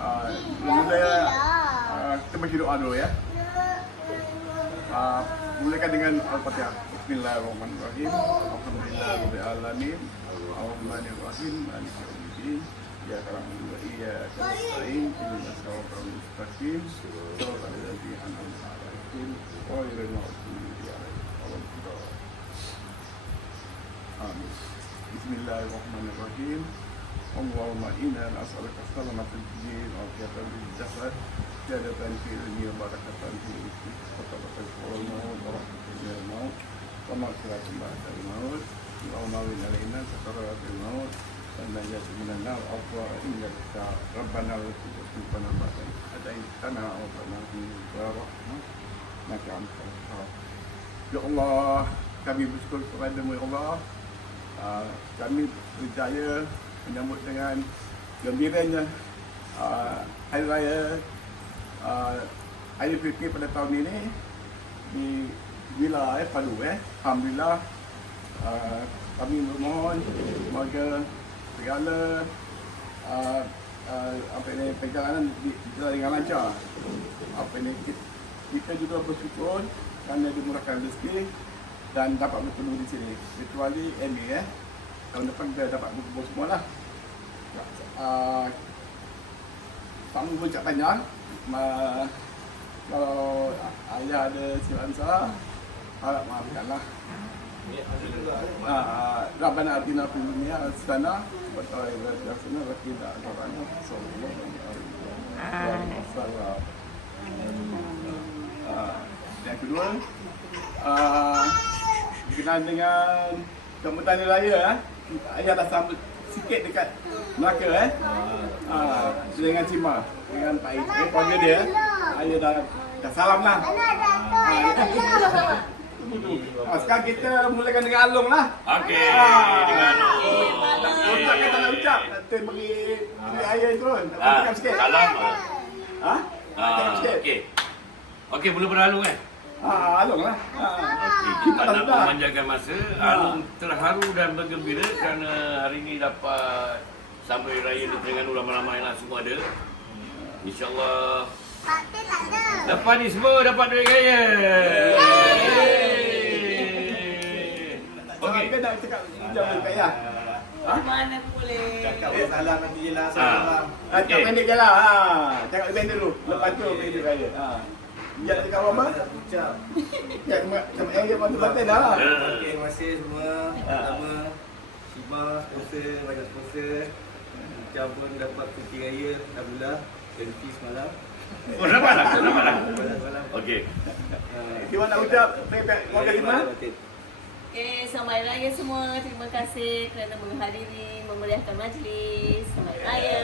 Mula kita baca doa dulu ya. Mulakan dengan Al-Fatihah. Bismillahirrahmanirrahim. Alhamdulillahirabbil alamin. Arrahmanirrahim. Maliki yaumiddin. Iyyaka na'budu wa iyyaka nasta'in. Ihdinas siratal mustaqim. Siratal ladzina an'amta 'alaihim ghairil maghdubi 'alaihim waladdallin. Amin. Bismillahirrahmanirrahim. Allahumma inna nas'aluka salamatal din wa afiyatan fil jasad, ziyadatan fil ilmi wa barakatan fil rizqi, wa tawbatan fil maut wa rahmatan minal maut, wa maghfiratan ba'dal maut, Allahumma awwin alaina sakaratil maut, wa najatan minan nar, afwa innaka rabbana wa tuqina ba'da hadaitana wa rabbana wa rahmah maka antal wahhab. Ya Allah, kami bersyukur kepada-Mu ya Allah. Kami berjaya menyambut dengan gembiranya Hari Raya Aidilfitri pada tahun ini di wilayah Padu. Alhamdulillah, kami memohon semoga segala perjalanan berjalan dengan lancar. Kita juga bersyukur kerana dimurahkan rezeki dan dapat bertemu di sini. Kecuali MA tahun depan kita dapat berkumpul semua lah. Tak mau berucap panjang. Kalau ayah ada silap salah, harap maafkanlah. Rabbana atina fid dunya hasanah wa fil akhirati hasanah wa qina adzabannar. Sallallahu alaihi wasallam. Yang kedua, berkenaan dengan sambutan hari raya, ayah dah sambut sikit dekat Melaka dengan Cima, dengan Pak Ais, keluarga dia. Ayah dah salam lah. Sekarang kita mulakan dengan Alung lah. Okey, dengan Alung. Ucap kata nak ucap, nanti bagi ayah turun. Ucap sikit. Salam. Ucap sikit. Okey, mula pada Alung kan? Alung lah. Okey, kita nak memanjangkan masa. Alung terharu dan bergembira kerana hari ini dapat sambut raya di Terengganu ramai-ramai lah, semua ada. InsyaAllah lepas ni semua dapat duit raya. Okey, kita nak cakap hijau dengan Kak Ayah. Mana boleh. Cakap salam nanti je lah. Salam. Cakap pendek je lah. Cakap pendek dulu. Lepas tu pendek raya. Dia nak cakap apa? Ucap. Sama yang dia bantu-bantu dah lah. Okey, terima kasih semua. Pertama, Shima, sponsor, raja sponsor. Ucap pun dapat cuti raya. Alhamdulillah. Ganti semalam. Oh, dapat lah. Semalam. Okey. Siapa nak ucap? Keluarga Lima? Okey, selamat Hari Raya semua. Terima kasih kerana menghadiri, memeriahkan majlis. Selamat Hari Raya.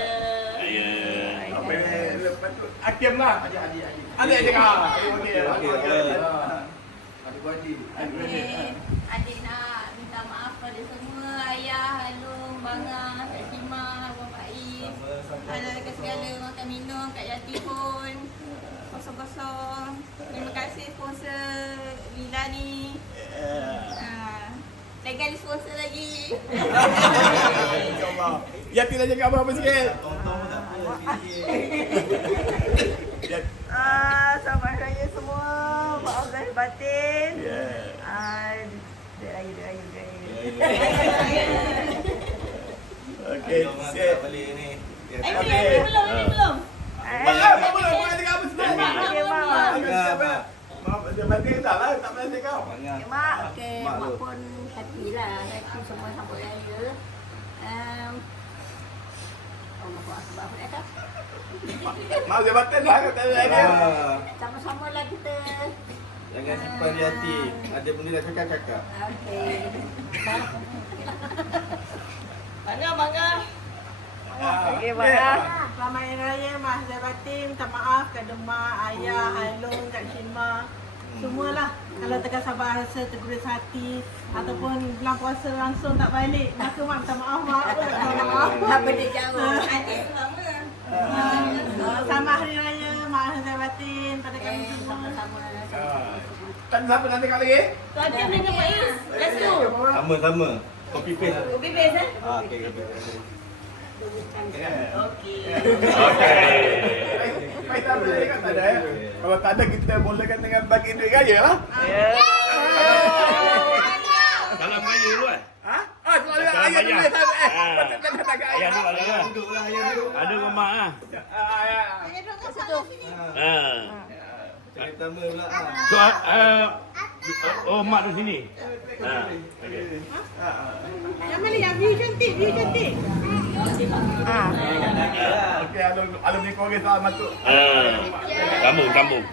Raya. Apa yang lepas tu? Hakim lah. Adik cakap. Adik-adik. Okey, adik nak minta maaf pada semua. Ayah, Alung, Banga, Kak Shima, Abang Faiz. Ada segala makan minum, Kak Yati pun. Kosong-kosong. Terima kasih sponsor Lila ni. Lagi ada sponsor lagi. InsyaAllah. Yati nak cakap apa-apa sikit? Tong-tong tak apa. Selamat Raya semua. Maaf lahir batin. Raya. Okey, siap. Balik ni. Belum. Apa pula? Boleh cakap apa sikit? Okey, Mak. Dia mati dah lah. Tak boleh cakap. Mak. Okey, Mak pun happy lah. Happy semua sambut raya. Apa nak kata? Mak jabatan lah kata dia. Sama-sama lah kita. Jangan simpan di hati. Ada benda nak cakap-cakap. Okey. Bangga. Okey, Mak. Selamat Hari Raya, Mak lahir batin. Minta maaf kepada Mak, Ayah, Alung, Kak Shima. Semualah. Kalau terkasar rasa tergurus hati ataupun bulan puasa langsung tak balik, maka Mak minta maaf, Mak. Tak benda jauh. Adik lama. Selamat Hari Raya, Mak lahir batin pada kami semua. Sama-sama. Tak ada siapa nak cakap lagi? Tu Hakim dengan Faiz. Let's go. Sama-sama. Copy paste. Kopi base Okey. Okey. Okey. tak ada. Kalau tak ada kita mulakan dengan bagi duit raya lah. Salam raya dulu kan? Ha? Salam Salam raya dulu. raya. Tak ada Ayah dulu, ayah. Duduklah ayah duduk. Ada rumah ah. Ayah duduk kat sana sini. Cakap pertama pula. So, oh mak tu sini. Okay. Yang mana yang view cantik, view cantik. Okey, alumni Korea selamat masuk. Sambung.